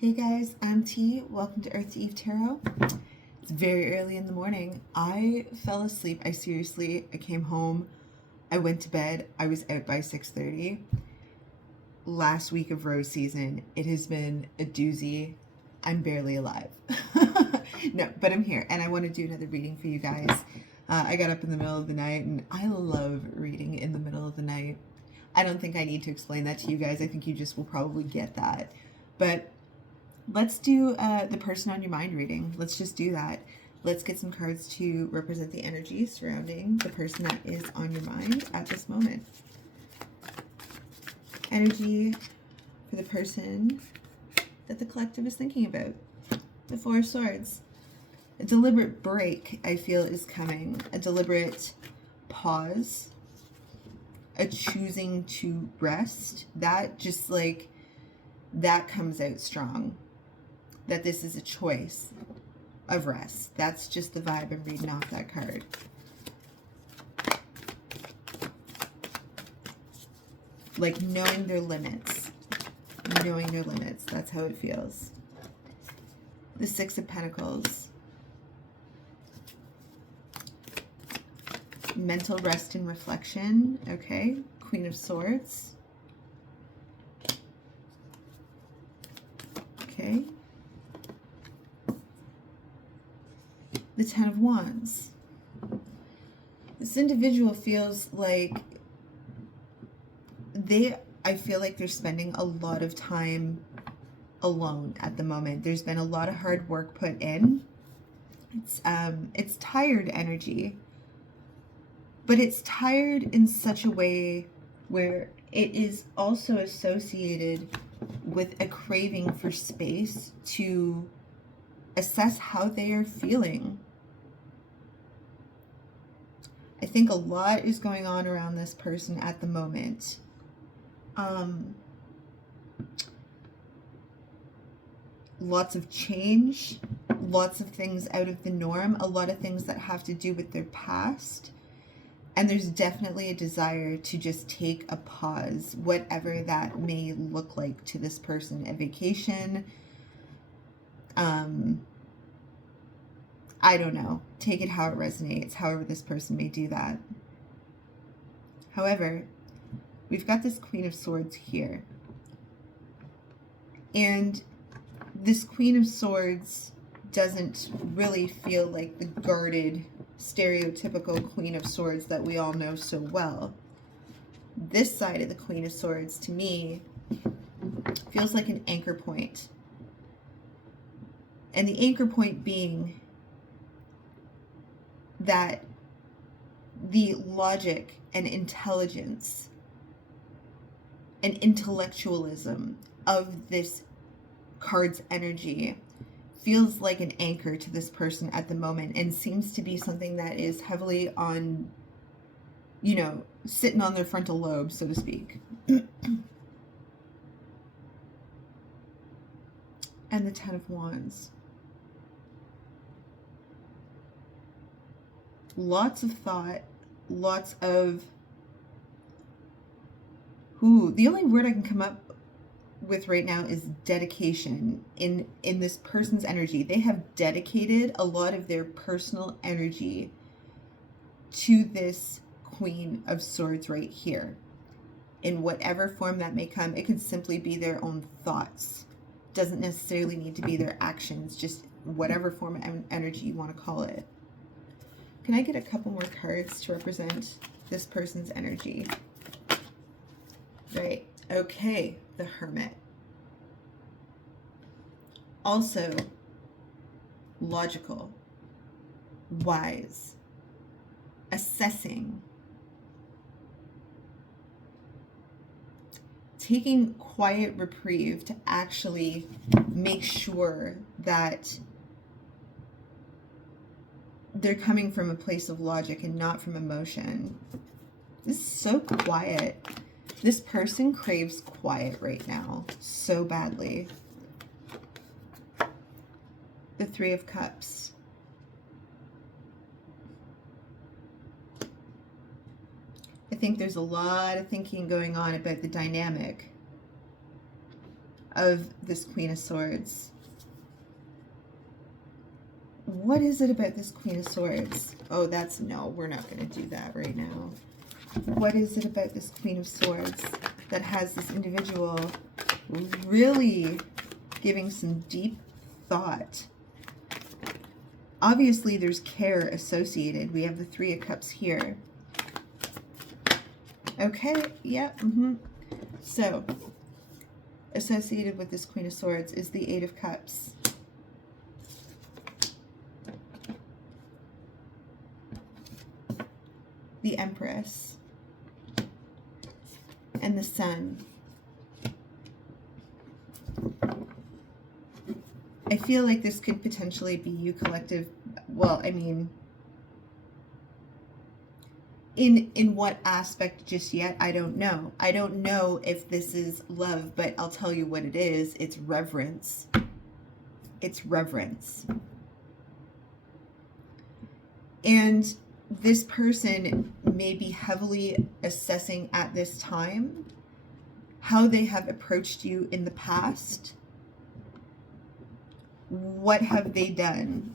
Hey guys, I'm T. Welcome to Earth to Eve Tarot. It's very early in the morning. I fell asleep. I came home. I went to bed. I was out by 6:30. Last week of rose season, it has been a doozy. I'm barely alive. No, but I'm here and I want to do another reading for you guys. I got up in the middle of the night and I love reading in the middle of the night. I don't think I need to explain that to you guys. I think you just will probably get that. But let's do the person on your mind reading. Let's just do that. Let's get some cards to represent the energy surrounding the person that is on your mind at this moment. Energy for the person that the collective is thinking about. The Four of Swords. A deliberate break, I feel, is coming. A deliberate pause. A choosing to rest. That just like, that comes out strong. That this is a choice of rest. That's just the vibe I'm reading off that card. Like knowing their limits. Knowing their limits. That's how it feels. The Six of Pentacles. Mental rest and reflection. Okay. Queen of Swords. Okay. The Ten of Wands. This individual feels like I feel like they're spending a lot of time alone at the moment. There's been a lot of hard work put in. It's tired energy, but it's tired in such a way where it is also associated with a craving for space to assess how they are feeling. I think a lot is going on around this person at the moment. Lots of change, lots of things out of the norm, a lot of things that have to do with their past. And there's definitely a desire to just take a pause, whatever that may look like to this person. A vacation, I don't know. Take it how it resonates, however this person may do that. However, we've got this Queen of Swords here. And this Queen of Swords doesn't really feel like the guarded, stereotypical Queen of Swords that we all know so well. This side of the Queen of Swords, to me, feels like an anchor point. And the anchor point being that the logic and intelligence and intellectualism of this card's energy feels like an anchor to this person at the moment, and seems to be something that is heavily on, you know, sitting on their frontal lobe, so to speak. And the Ten of Wands. Lots of thought, lots of, the only word I can come up with right now is dedication. In this person's energy, they have dedicated a lot of their personal energy to this Queen of Swords right here, in whatever form that may come. It could simply be their own thoughts, doesn't necessarily need to be their actions, just whatever form of energy you want to call it. Can I get a couple more cards to represent this person's energy? Right. Okay. The Hermit. Also logical, wise, assessing, taking quiet reprieve to actually make sure that they're coming from a place of logic and not from emotion. This is so quiet. This person craves quiet right now so badly. The Three of Cups. I think there's a lot of thinking going on about the dynamic of this Queen of Swords. What is it about this Queen of Swords? Oh, no, we're not going to do that right now. What is it about this Queen of Swords that has this individual really giving some deep thought? Obviously, there's care associated. We have the Three of Cups here. Okay, yeah, So, associated with this Queen of Swords is the Eight of Cups. The Empress. And the Sun. I feel like this could potentially be you collective. Well, I mean, in what aspect just yet, I don't know. I don't know if this is love, but I'll tell you what it is. It's reverence. It's reverence. And this person may be heavily assessing at this time how they have approached you in the past. What have they done?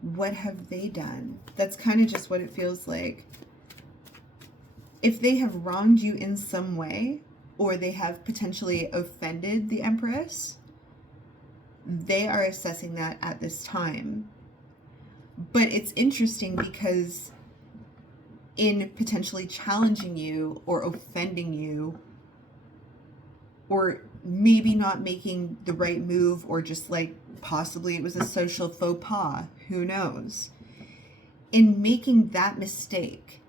What have they done? That's kind of just what it feels like. If they have wronged you in some way, or they have potentially offended the Empress, they are assessing that at this time. But it's interesting because in potentially challenging you or offending you, or maybe not making the right move, or just like possibly it was a social faux pas, who knows? In making that mistake,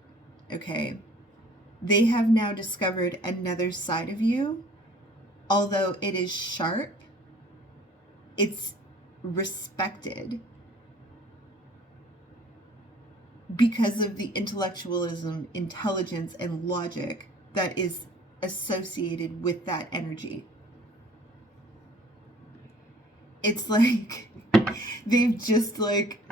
okay, they have now discovered another side of you. Although it is sharp, it's respected because of the intellectualism, intelligence, and logic that is associated with that energy. It's like they've just like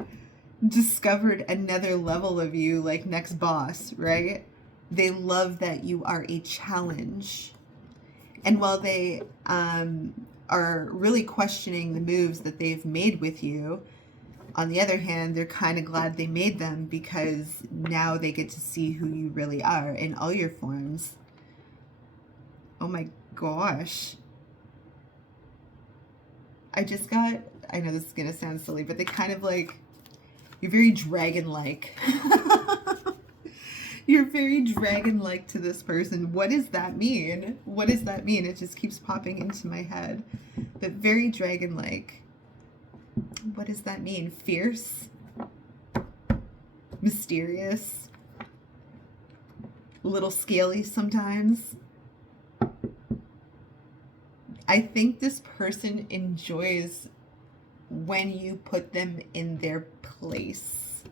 discovered another level of you, like next boss, right? They love that you are a challenge. And while they are really questioning the moves that they've made with you, on the other hand, they're kind of glad they made them, because now they get to see who you really are in all your forms. Oh my gosh. I know this is going to sound silly, but they kind of like, you're very dragon-like. You're very dragon-like to this person. What does that mean? What does that mean? It just keeps popping into my head. But very dragon-like. What does that mean? Fierce? Mysterious? A little scaly sometimes? I think this person enjoys when you put them in their place.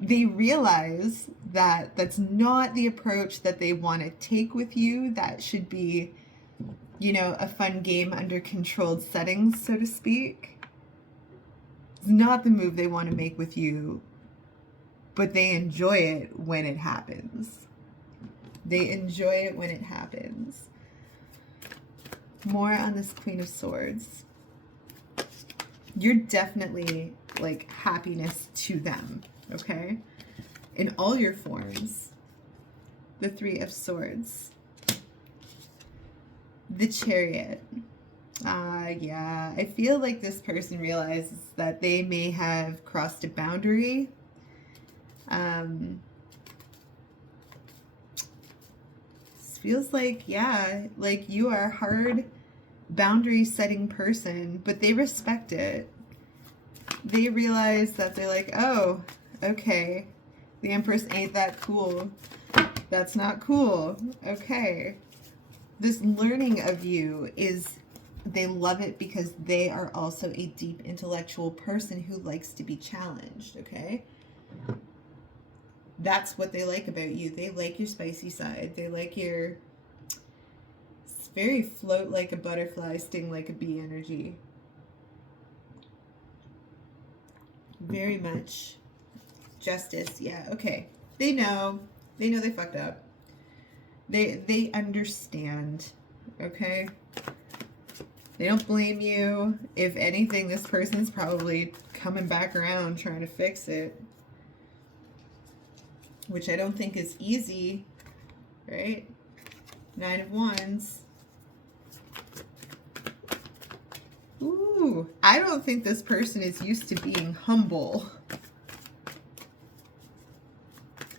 They realize that that's not the approach that they want to take with you. That should be, you know, a fun game under controlled settings, so to speak. It's not the move they want to make with you, but they enjoy it when it happens. They enjoy it when it happens. More on this Queen of Swords. You're definitely like happiness to them, okay? In all your forms. The Three of Swords. The Chariot. Yeah, I feel like this person realizes that they may have crossed a boundary. This feels like, yeah, like you are a hard boundary setting person, but they respect it. They realize that they're like, oh, okay, the Empress ain't that cool. That's not cool. Okay. This learning of you is, they love it because they are also a deep intellectual person who likes to be challenged, okay? That's what they like about you. They like your spicy side. They like your, it's very float like a butterfly, sting like a bee energy. Very much. Justice, yeah, okay. They know. They know they fucked up. They understand. Okay? They don't blame you. If anything, this person's probably coming back around trying to fix it. Which I don't think is easy. Right? 9 of Wands. Ooh, I don't think this person is used to being humble.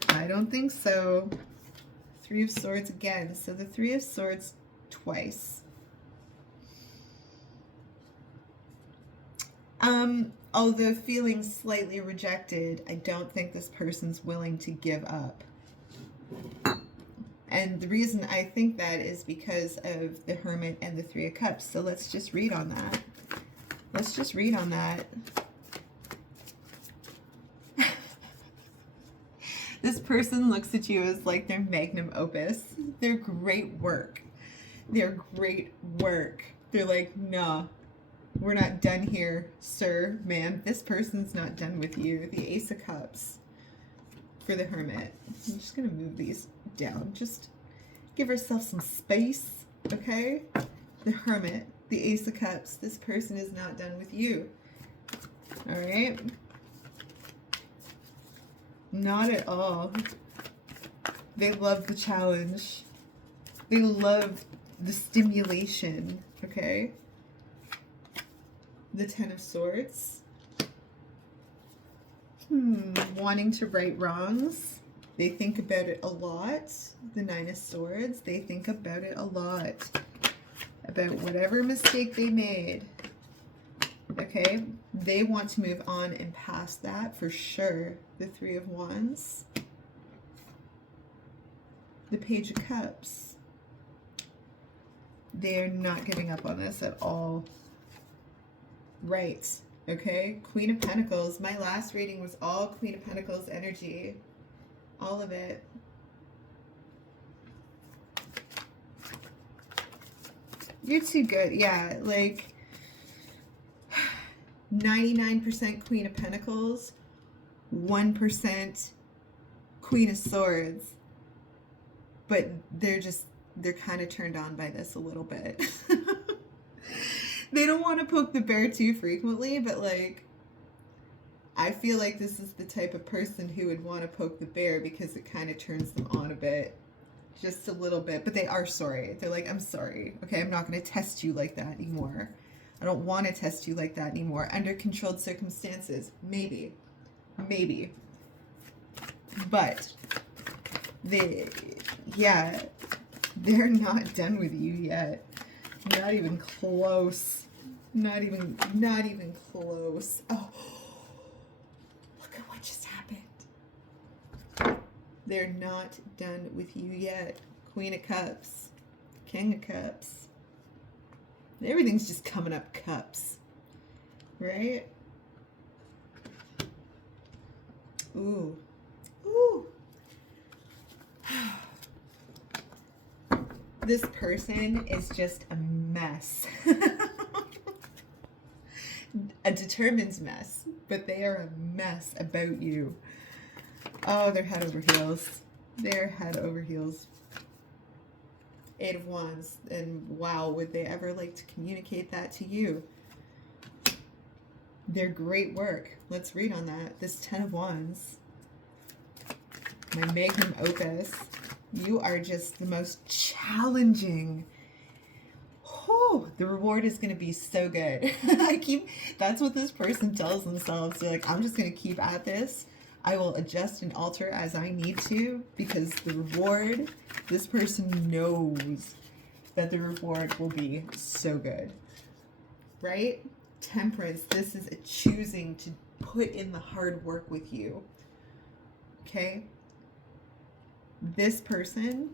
I don't think so. 3 of Swords again. So the 3 of Swords twice. Although feeling slightly rejected, I don't think this person's willing to give up. And the reason I think that is because of the Hermit and the 3 of Cups. So let's just read on that. Let's just read on that. This person looks at you as like their magnum opus. Their great work. Their great work. They're like, nah, we're not done here, sir, ma'am. This person's not done with you. The Ace of Cups for the Hermit. I'm just going to move these down. Just give ourselves some space, okay? The Hermit, the Ace of Cups. This person is not done with you. All right? Not at all. They love the challenge. They love the stimulation, okay? The 10 of Swords. Wanting to right wrongs. They think about it a lot. The 9 of Swords. They think about it a lot. About whatever mistake they made. Okay? They want to move on and past that for sure. The 3 of Wands. The Page of Cups. They're not giving up on this at all. Right. Okay? Queen of Pentacles. My last reading was all Queen of Pentacles energy. All of it. You're too good. Yeah, like 99% Queen of Pentacles, 1% Queen of Swords. But they're kind of turned on by this a little bit. They don't want to poke the bear too frequently, but like, I feel like this is the type of person who would want to poke the bear because it kind of turns them on a bit. Just a little bit. But they are sorry. They're like, I'm sorry. Okay, I'm not going to test you like that anymore. I don't want to test you like that anymore. Under controlled circumstances. Maybe. Maybe. But they're not done with you yet. Not even close. Not even close. Oh, look at what just happened. They're not done with you yet. Queen of Cups. King of Cups. Everything's just coming up cups. Right? Ooh. Ooh. This person is just a mess. A determined mess, but they are a mess about you. Oh, they're head over heels. They're head over heels. 8 of Wands. And wow, would they ever like to communicate that to you? Their great work. Let's read on that. This 10 of Wands. My magnum opus. You are just the most challenging. Oh, the reward is going to be so good. That's what this person tells themselves. They're like, I'm just going to keep at this. I will adjust and alter as I need to because the reward, this person knows that the reward will be so good. Right? Temperance. This is a choosing to put in the hard work with you. Okay? This person,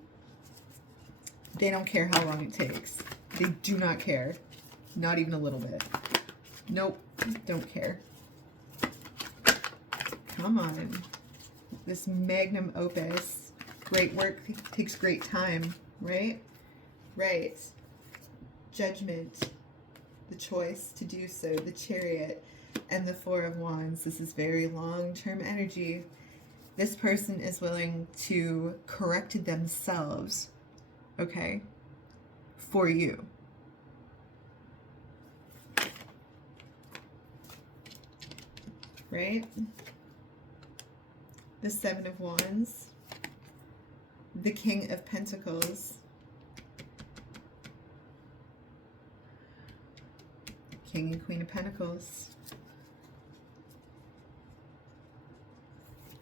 they don't care how long it takes. They do not care. Not even a little bit. Nope. Don't care. Come on. This magnum opus. Great work takes great time, right? Right. Judgment. The choice to do so. The Chariot. And the 4 of Wands. This is very long-term energy. This person is willing to correct themselves, okay, for you. Right? The Seven of Wands, the King of Pentacles, King and Queen of Pentacles.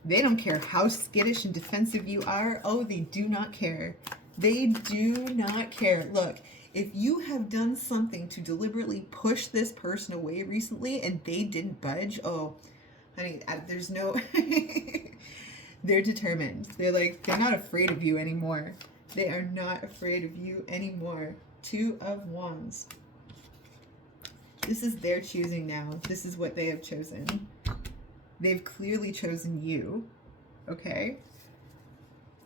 They don't care how skittish and defensive you are. Oh, they do not care. They do not care. Look, if you have done something to deliberately push this person away recently and they didn't budge, oh, honey, there's no... They're determined. They're not afraid of you anymore. They are not afraid of you anymore. Two of Wands. This is their choosing now. This is what they have chosen. They've clearly chosen you, okay?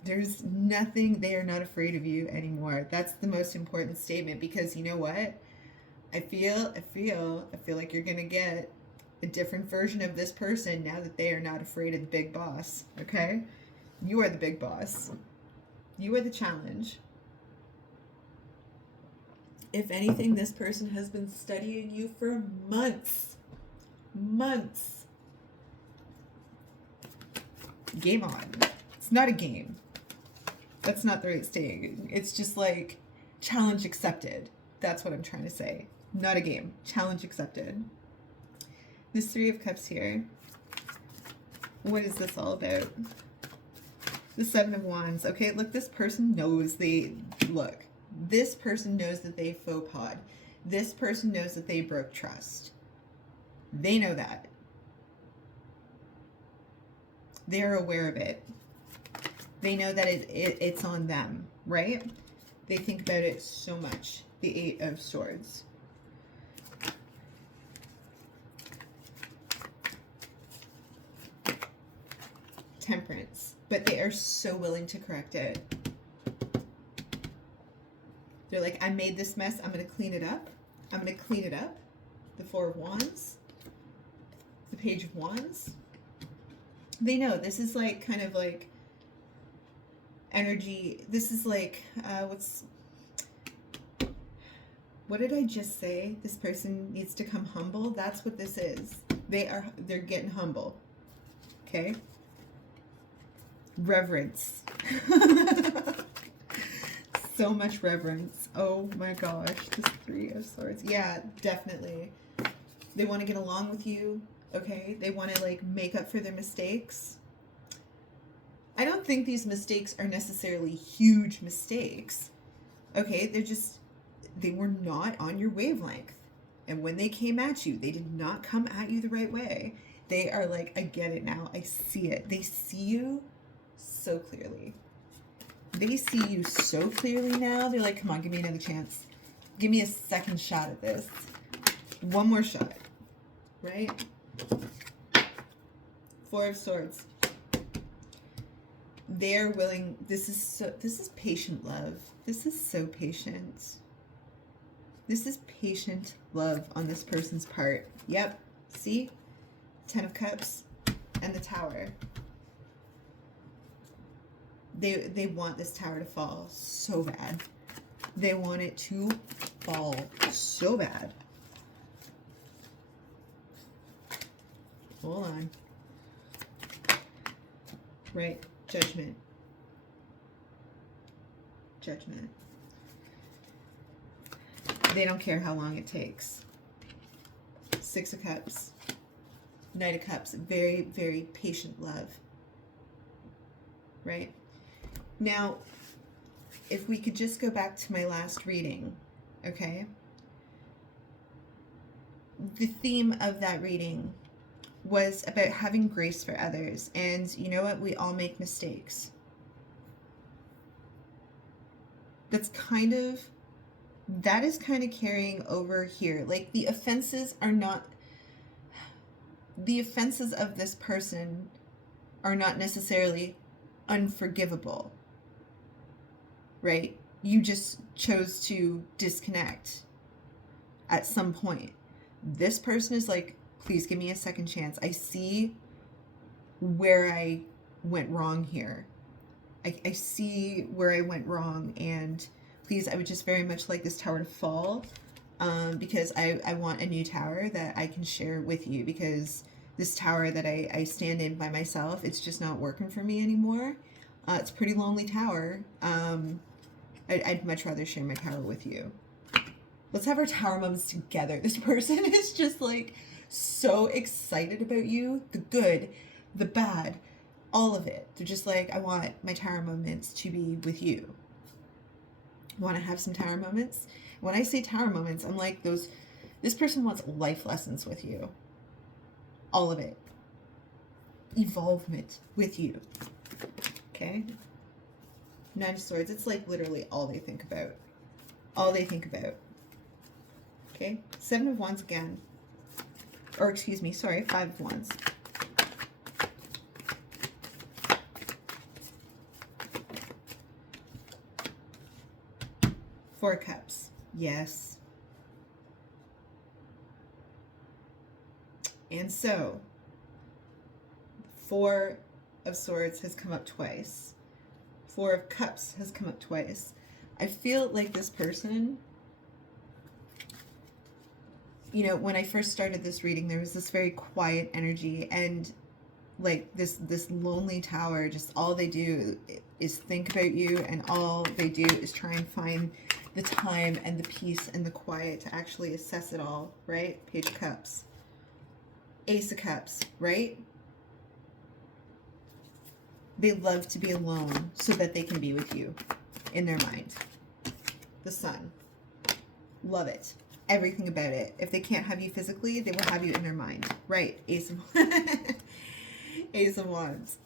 There's nothing, they are not afraid of you anymore. That's the most important statement, because you know what? I feel like you're gonna get a different version of this person now that they are not afraid of the big boss, okay? You are the big boss. You are the challenge. If anything, this person has been studying you for months. Months. Game on. It's not a game. That's not the right saying. It's just like challenge accepted. That's what I'm trying to say. Not a game. Challenge accepted. This Three of Cups here. What is this all about? The Seven of Wands. Okay, look, this person knows this person knows that they faux pas. This person knows that they broke trust. They know that. They're aware of it. They know that it's on them, right? They think about it so much. The Eight of Swords. Temperance. But they are so willing to correct it. They're like, I made this mess. I'm going to clean it up. I'm going to clean it up. The Four of Wands. The Page of Wands. They know this is like kind of like energy. This is like what did I just say? This person needs to come humble. That's what this is. They're getting humble. Okay? Reverence. So much reverence. Oh my gosh. This Three of Swords. Yeah, definitely. They want to get along with you. Okay, they want to like make up for their mistakes. I don't think these mistakes are necessarily huge mistakes. Okay, they were not on your wavelength. And when they came at you, they did not come at you the right way. They are like, I get it now. I see it. They see you so clearly. They see you so clearly now. They're like, come on, give me another chance. Give me a second shot at this. One more shot. Right? Four of Swords. They're willing. This is patient love. This is so patient. This is patient love on this person's part. Yep. See? Ten of Cups and the Tower. They want this tower to fall so bad. They want it to fall so bad. Hold on. Right. Judgment. Judgment. They don't care how long it takes. Six of Cups. Knight of Cups. Very, very patient love. Right? Now, if we could just go back to my last reading, okay? The theme of that reading was about having grace for others. And you know what? We all make mistakes. That is kind of carrying over here. Like the offenses of this person are not necessarily unforgivable, right? You just chose to disconnect at some point. This person is like, please give me a second chance. I see where I went wrong here. I see where I went wrong, and please, I would just very much like this tower to fall, because I want a new tower that I can share with you, because this tower that I stand in by myself, it's just not working for me anymore. It's a pretty lonely tower. I'd much rather share my tower with you. Let's have our tower moments together. This person is just like so excited about you, the good, the bad, all of it. They're just like, I want my tower moments to be with you. Want to have some tower moments? When I say tower moments, I'm like this person wants life lessons with you. All of it. Evolvement with you. Okay? Nine of Swords, it's like literally all they think about. All they think about. Okay? Seven of Wands again. Or excuse me, sorry, Five of Wands. Four of Cups. Yes. And so, Four of Swords has come up twice. Four of Cups has come up twice. I feel like this person, you know, when I first started this reading, there was this very quiet energy, and like this lonely tower, just all they do is think about you, and all they do is try and find the time and the peace and the quiet to actually assess it all, right? Page of Cups. Ace of Cups, right? They love to be alone so that they can be with you in their mind. The Sun. Love it. Everything about it. If they can't have you physically, they will have you in their mind. Right. Ace of Ace of Wands.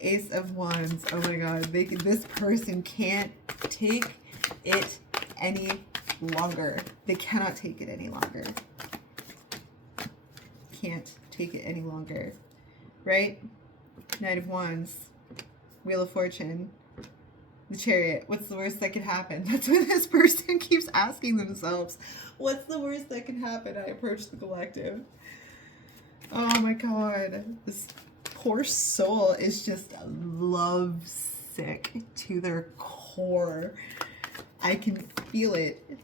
Ace of Wands. Oh my God. This person can't take it any longer. They cannot take it any longer. Can't take it any longer. Right? Knight of Wands. Wheel of Fortune. The Chariot. What's the worst that could happen? That's what this person keeps asking themselves. What's the worst that can happen? I approach the collective. Oh my God. This poor soul is just lovesick to their core. I can feel it.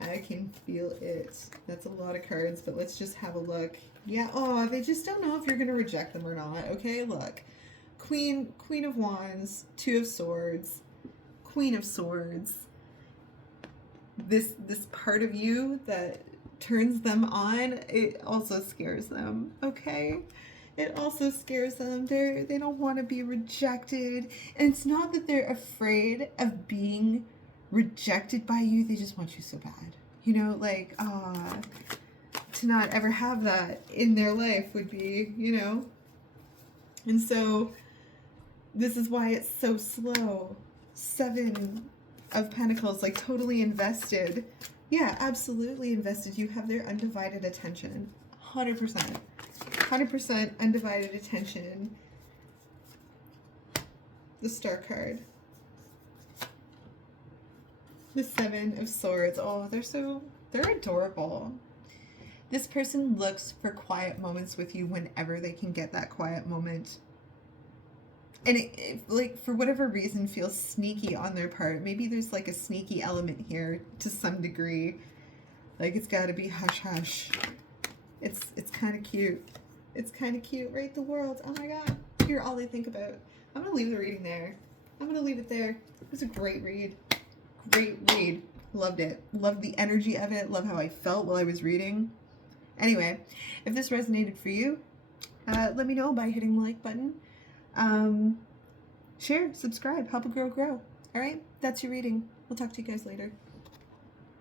I can feel it. That's a lot of cards, but let's just have a look. Yeah, oh, they just don't know if you're going to reject them or not. Okay, look. Queen of Wands, Two of Swords, Queen of Swords. This part of you that turns them on, it also scares them, okay? It also scares them. They don't want to be rejected. And it's not that they're afraid of being rejected by you, they just want you so bad. You know, like, to not ever have that in their life would be, you know. And so this is why it's so slow. Seven of Pentacles, like totally invested. Yeah, absolutely invested. You have their undivided attention. 100%. 100% undivided attention. The Star card. The Seven of Swords. Oh, they're adorable. This person looks for quiet moments with you whenever they can get that quiet moment. And it like, for whatever reason, feels sneaky on their part. Maybe there's like a sneaky element here to some degree. Like, it's got to be hush hush. It's kind of cute. It's kind of cute, right? The world. Oh my God. You're all they think about. I'm going to leave the reading there. I'm going to leave it there. It was a great read. Great read. Loved it. Loved the energy of it. Love how I felt while I was reading. Anyway, if this resonated for you, let me know by hitting the like button. Share, subscribe, help a girl grow. All right, that's your reading. We'll talk to you guys later.